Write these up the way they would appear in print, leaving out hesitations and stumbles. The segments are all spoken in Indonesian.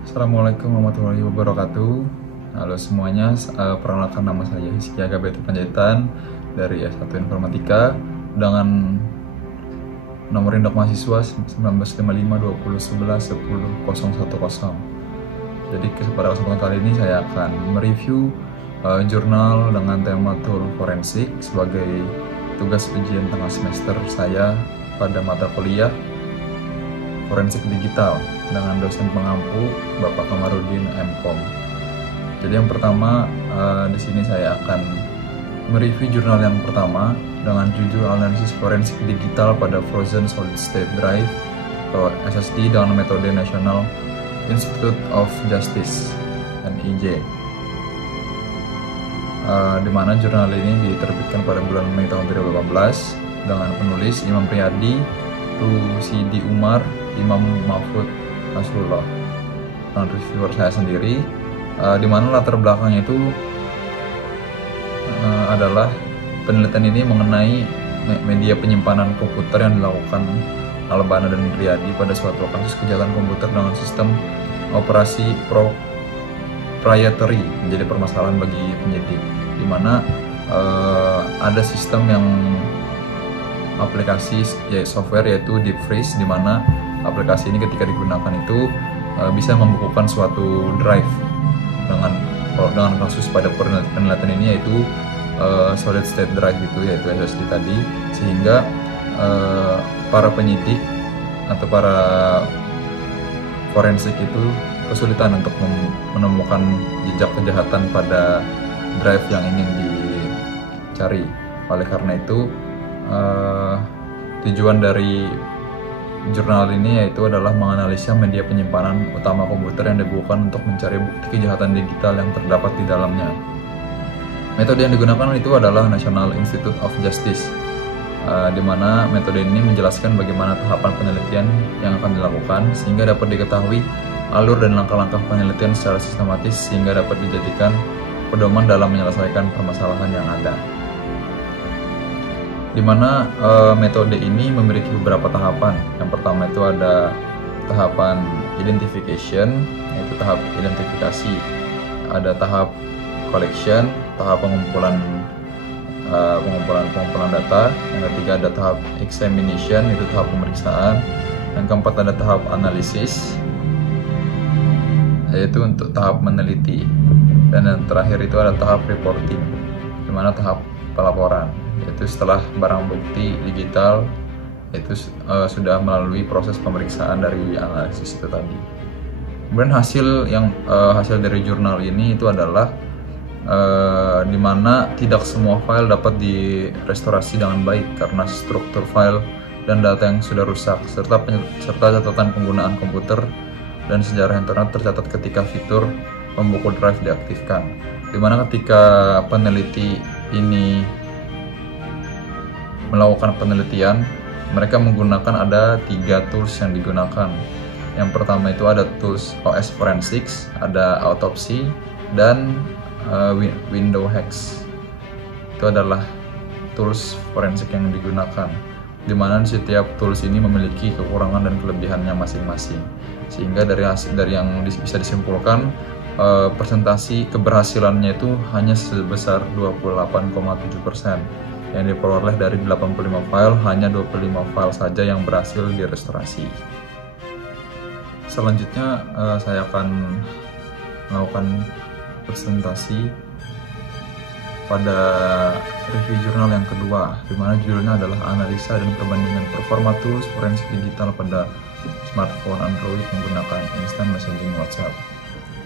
Assalamualaikum warahmatullahi wabarakatuh. Halo semuanya, perkenalkan nama saya Hizky Agabeti Panjaitan dari S1 Informatika dengan nomor induk mahasiswa 195520111010. Jadi pada kesempatan kali ini saya akan mereview jurnal dengan tema tool forensik sebagai tugas ujian tengah semester saya pada mata kuliah forensik digital dengan dosen pengampu Bapak Kamarudin M.Com. Jadi yang pertama di sini saya akan mereview jurnal yang pertama dengan judul analisis forensik digital pada frozen solid state drive atau SSD dengan metode National Institute of Justice (NIJ). Di mana jurnal ini diterbitkan pada bulan Mei tahun 2018 dengan penulis Imam Priyadi, Rusidi Umar, Imam Mahfud Nasrullah, dan reviewer saya sendiri, di mana latar belakangnya itu adalah penelitian ini mengenai media penyimpanan komputer yang dilakukan Albana dan Riyadi pada suatu kasus kejahatan komputer dengan sistem operasi proprietary menjadi permasalahan bagi penyidik, di mana ada sistem yang aplikasi software yaitu deep freeze, di mana aplikasi ini ketika digunakan itu bisa membukukan suatu drive dengan kasus pada penelitian ini yaitu solid state drive yaitu SSD tadi, sehingga para penyidik atau para forensik itu kesulitan untuk menemukan jejak kejahatan pada drive yang ingin dicari. Oleh karena itu tujuan dari jurnal ini yaitu adalah menganalisa media penyimpanan utama komputer yang dibutuhkan untuk mencari bukti kejahatan digital yang terdapat di dalamnya. Metode yang digunakan itu adalah National Institute of Justice, di mana metode ini menjelaskan bagaimana tahapan penelitian yang akan dilakukan sehingga dapat diketahui alur dan langkah-langkah penelitian secara sistematis sehingga dapat dijadikan pedoman dalam menyelesaikan permasalahan yang ada. Di mana metode ini memiliki beberapa tahapan. Yang pertama itu ada tahapan identification, yaitu tahap identifikasi. Ada tahap collection, tahap pengumpulan data. Yang ketiga ada tahap examination, itu tahap pemeriksaan. Yang keempat ada tahap analisis, yaitu untuk tahap meneliti. Dan yang terakhir itu ada tahap reporting, di mana tahap pelaporan, yaitu setelah barang bukti digital itu sudah melalui proses pemeriksaan dari analisis itu tadi. Kemudian hasil dari jurnal ini itu adalah di mana tidak semua file dapat direstorasi dengan baik karena struktur file dan data yang sudah rusak, serta catatan penggunaan komputer dan sejarah internet tercatat ketika fitur pembuku drive diaktifkan. Di mana ketika peneliti ini melakukan penelitian, mereka menggunakan ada 3 tools yang digunakan. Yang pertama itu ada tools OS Forensics, ada Autopsy, dan Window Hex. Itu adalah tools forensik yang digunakan, di mana setiap tools ini memiliki kekurangan dan kelebihannya masing-masing. Sehingga dari yang bisa disimpulkan, persentasi keberhasilannya itu hanya sebesar 28,7%. Yang diperoleh dari 85 file, hanya 25 file saja yang berhasil direstorasi. Selanjutnya saya akan melakukan presentasi pada review jurnal yang kedua, di mana judulnya adalah analisa dan perbandingan performa tools forensik digital pada smartphone Android menggunakan instant messaging WhatsApp.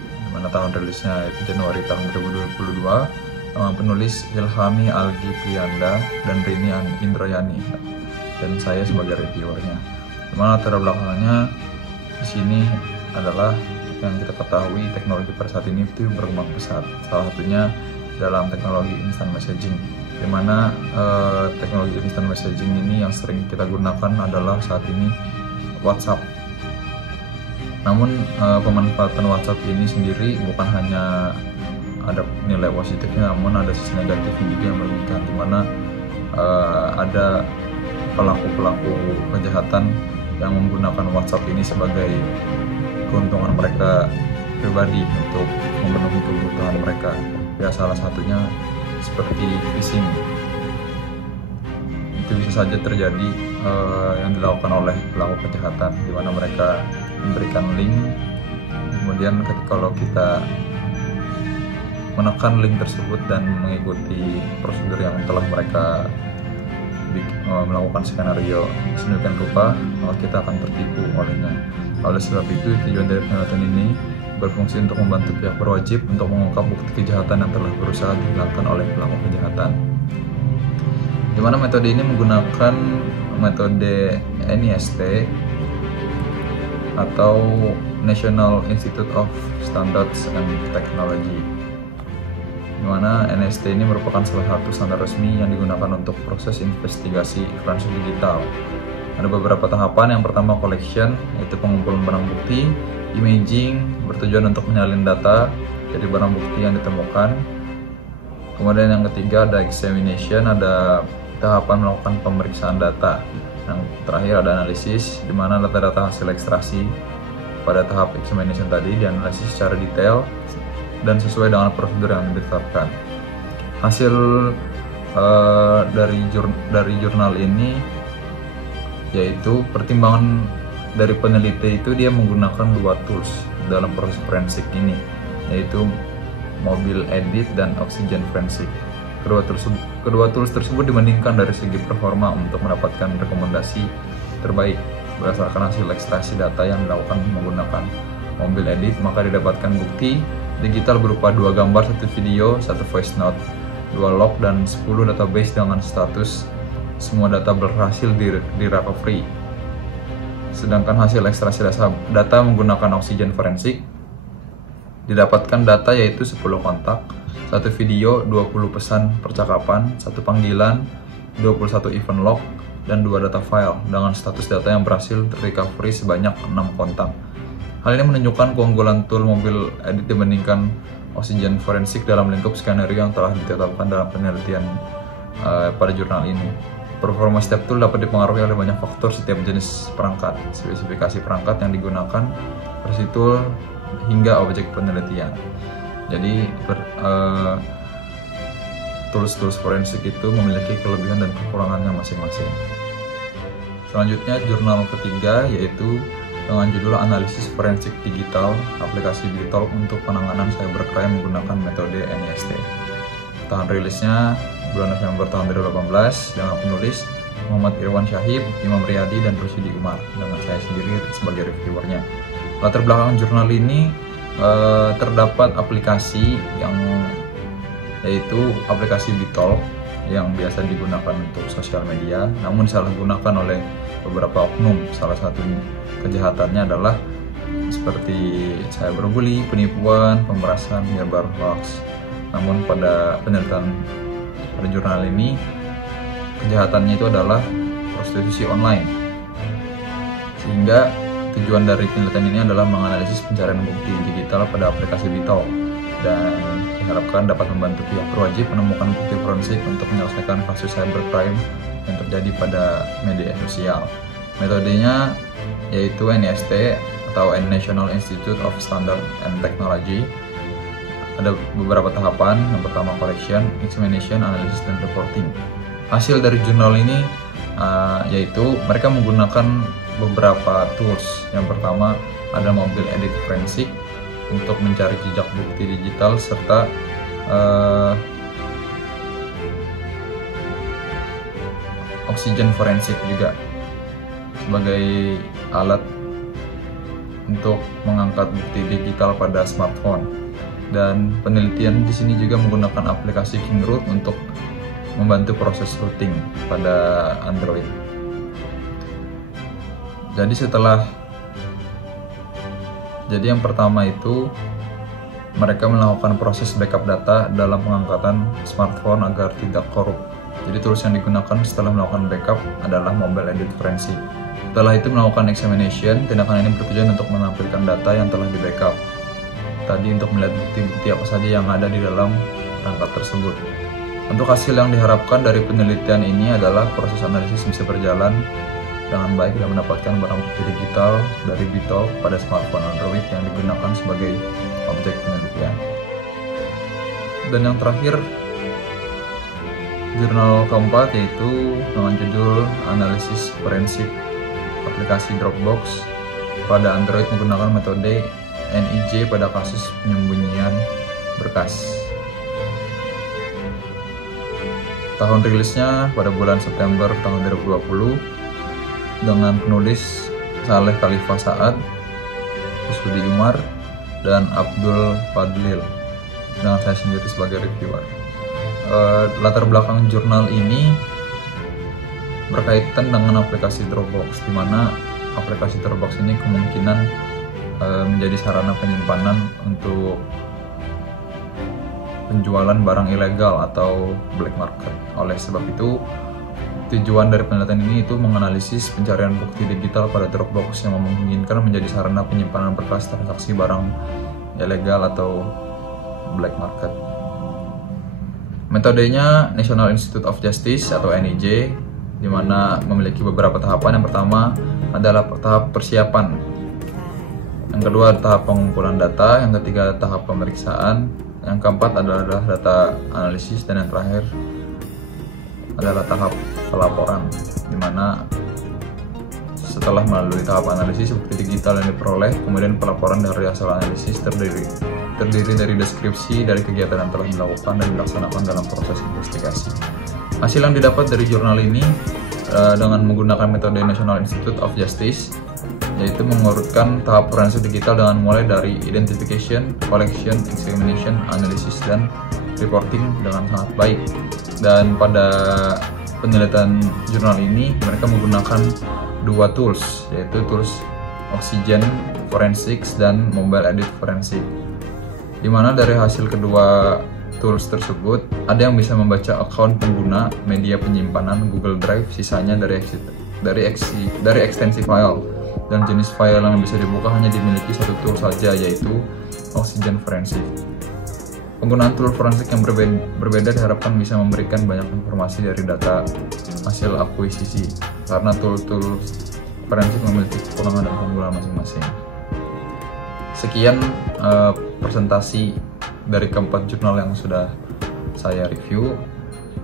Di mana tahun rilisnya itu Januari tahun 2022. Penulis Ilhami Algiprianda dan Rini Indrayani, dan saya sebagai reviewernya. Dimana latar belakangnya di sini adalah yang kita ketahui teknologi pada saat ini itu berkembang pesat. Salah satunya dalam teknologi instant messaging, dimana teknologi instant messaging ini yang sering kita gunakan adalah saat ini WhatsApp. Namun pemanfaatan WhatsApp ini sendiri bukan hanya ada nilai positifnya, namun ada sisi negatifnya juga yang merugikan, di mana ada pelaku kejahatan yang menggunakan WhatsApp ini sebagai keuntungan mereka pribadi untuk memenuhi kebutuhan mereka. Ya, salah satunya seperti phishing. Itu bisa saja terjadi yang dilakukan oleh pelaku kejahatan, di mana mereka memberikan link, kemudian kalau kita menekan link tersebut dan mengikuti prosedur yang telah mereka melakukan skenario sedemikian rupa, maka kita akan tertipu olehnya. Oleh sebab itu, tujuan dari penelitian ini berfungsi untuk membantu pihak berwajib untuk mengungkap bukti kejahatan yang telah berusaha dihilangkan oleh pelaku kejahatan. Di mana metode ini menggunakan metode NIST atau National Institute of Standards and Technology. Di mana NIST ini merupakan salah satu standar resmi yang digunakan untuk proses investigasi forensik digital. Ada beberapa tahapan. Yang pertama collection, yaitu pengumpulan barang bukti. Imaging, bertujuan untuk menyalin data dari barang bukti yang ditemukan. Kemudian yang ketiga ada examination, ada tahapan melakukan pemeriksaan data. Yang terakhir ada analisis, di mana data-data hasil ekstraksi pada tahap examination tadi dianalisis secara detail dan sesuai dengan prosedur yang ditetapkan. Hasil dari jurnal ini yaitu pertimbangan dari peneliti itu dia menggunakan dua tools dalam proses forensik ini, yaitu mobile edit dan oxygen forensik. Kedua tools tersebut dibandingkan dari segi performa untuk mendapatkan rekomendasi terbaik. Berdasarkan hasil ekstraksi data yang dilakukan menggunakan mobile edit, maka didapatkan bukti digital berupa 2 gambar, 1 video, 1 voice note, 2 log, dan 10 database dengan status semua data berhasil di recovery. Sedangkan hasil ekstraksi data menggunakan oxygen forensik, didapatkan data yaitu 10 kontak, 1 video, 20 pesan percakapan, 1 panggilan, 21 event log, dan 2 data file dengan status data yang berhasil recovery sebanyak 6 kontak. Hal ini menunjukkan keunggulan tool mobile edit dibandingkan oxygen forensik dalam lingkup skenario yang telah ditetapkan dalam penelitian pada jurnal ini. Performa setiap tool dapat dipengaruhi oleh banyak faktor setiap jenis perangkat, spesifikasi perangkat yang digunakan, versi tool, hingga objek penelitian. Jadi tools forensik itu memiliki kelebihan dan kekurangannya masing-masing. Selanjutnya jurnal ketiga yaitu dengan judul Analisis Forensik Digital, aplikasi digital untuk penanganan cybercrime menggunakan metode NIST. Tahun rilisnya bulan November tahun 2018 dengan penulis Muhammad Irwan Syahib, Imam Riyadi, dan Rusidi Umar, dengan saya sendiri sebagai reviewernya. Latar belakang jurnal ini terdapat aplikasi yang yaitu aplikasi Bitalk yang biasa digunakan untuk sosial media, namun disalahgunakan oleh beberapa oknum. Salah satu kejahatannya adalah seperti cyberbully, penipuan, pemerasan, menyebar hoax. Namun pada penelitian pada jurnal ini, kejahatannya itu adalah prostitusi online. Sehingga tujuan dari penelitian ini adalah menganalisis pencarian bukti digital pada aplikasi Bitalk, dan diharapkan dapat membantu pihak berwajib menemukan bukti forensik untuk menyelesaikan kasus cybercrime yang terjadi pada media sosial. Metodenya yaitu NIST atau National Institute of Standards and Technology. Ada beberapa tahapan. Yang pertama collection, examination, analysis, dan reporting. Hasil dari jurnal ini yaitu mereka menggunakan beberapa tools. Yang pertama ada mobile edit forensik untuk mencari jejak bukti digital, serta oxygen forensik juga sebagai alat untuk mengangkat bukti digital pada smartphone. Dan penelitian di sini juga menggunakan aplikasi Kingroot untuk membantu proses routing pada Android. Jadi yang pertama itu mereka melakukan proses backup data dalam pengangkatan smartphone agar tidak korup. Jadi tools yang digunakan setelah melakukan backup adalah mobile edit forensik. Setelah itu melakukan examination. Tindakan ini bertujuan untuk menampilkan data yang telah di backup tadi untuk melihat bukti-bukti apa saja yang ada di dalam perangkat tersebut. Untuk hasil yang diharapkan dari penelitian ini adalah proses analisis bisa berjalan dengan baik dan mendapatkan barang bukti digital dari Bitalk pada smartphone Android yang digunakan sebagai objek penelitian. Dan yang terakhir, jurnal keempat yaitu dengan judul Analisis Forensik Aplikasi Dropbox pada Android menggunakan metode NIJ pada kasus penyembunyian berkas. Tahun rilisnya pada bulan September tahun 2020 dengan penulis Saleh Khalifah Saad, Sudi Umar, dan Abdul Fadlil, dengan saya sendiri sebagai reviewer. Latar belakang jurnal ini berkaitan dengan aplikasi Dropbox, di mana aplikasi Dropbox ini kemungkinan menjadi sarana penyimpanan untuk penjualan barang ilegal atau black market. Oleh sebab itu, tujuan dari penelitian ini itu menganalisis pencarian bukti digital pada Dropbox yang memungkinkan menjadi sarana penyimpanan berkas transaksi barang ilegal atau black market. Metodenya National Institute of Justice atau NIJ, di mana memiliki beberapa tahapan. Yang pertama adalah tahap persiapan, yang kedua tahap pengumpulan data, yang ketiga tahap pemeriksaan, yang keempat adalah data analisis, dan yang terakhir adalah tahap pelaporan, di mana setelah melalui tahap analisis bukti digital yang diperoleh, kemudian pelaporan dari hasil analisis terdiri dari deskripsi dari kegiatan yang telah dilakukan dan dilaksanakan dalam proses investigasi. Hasil yang didapat dari jurnal ini dengan menggunakan metode National Institute of Justice, yaitu mengurutkan tahap forensik digital dengan mulai dari identification, collection, examination, analysis, dan reporting dengan sangat baik. Dan pada penelitian jurnal ini mereka menggunakan dua tools, yaitu tools Oxygen Forensics dan Mobile Edit Forensic, di mana dari hasil kedua tools tersebut ada yang bisa membaca account pengguna media penyimpanan Google Drive, sisanya dari ekstensi file, dan jenis file yang bisa dibuka hanya dimiliki satu tool saja, yaitu Oxygen Forensic. Penggunaan tool forensik yang berbeda diharapkan bisa memberikan banyak informasi dari data hasil akuisisi, karena tool-tool forensik memiliki kekurangan dan keunggulan masing-masing. Sekian presentasi dari keempat jurnal yang sudah saya review.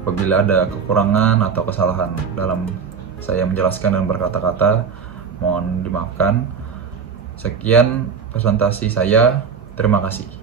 Apabila ada kekurangan atau kesalahan dalam saya menjelaskan dan berkata-kata, mohon dimaafkan. Sekian presentasi saya, terima kasih.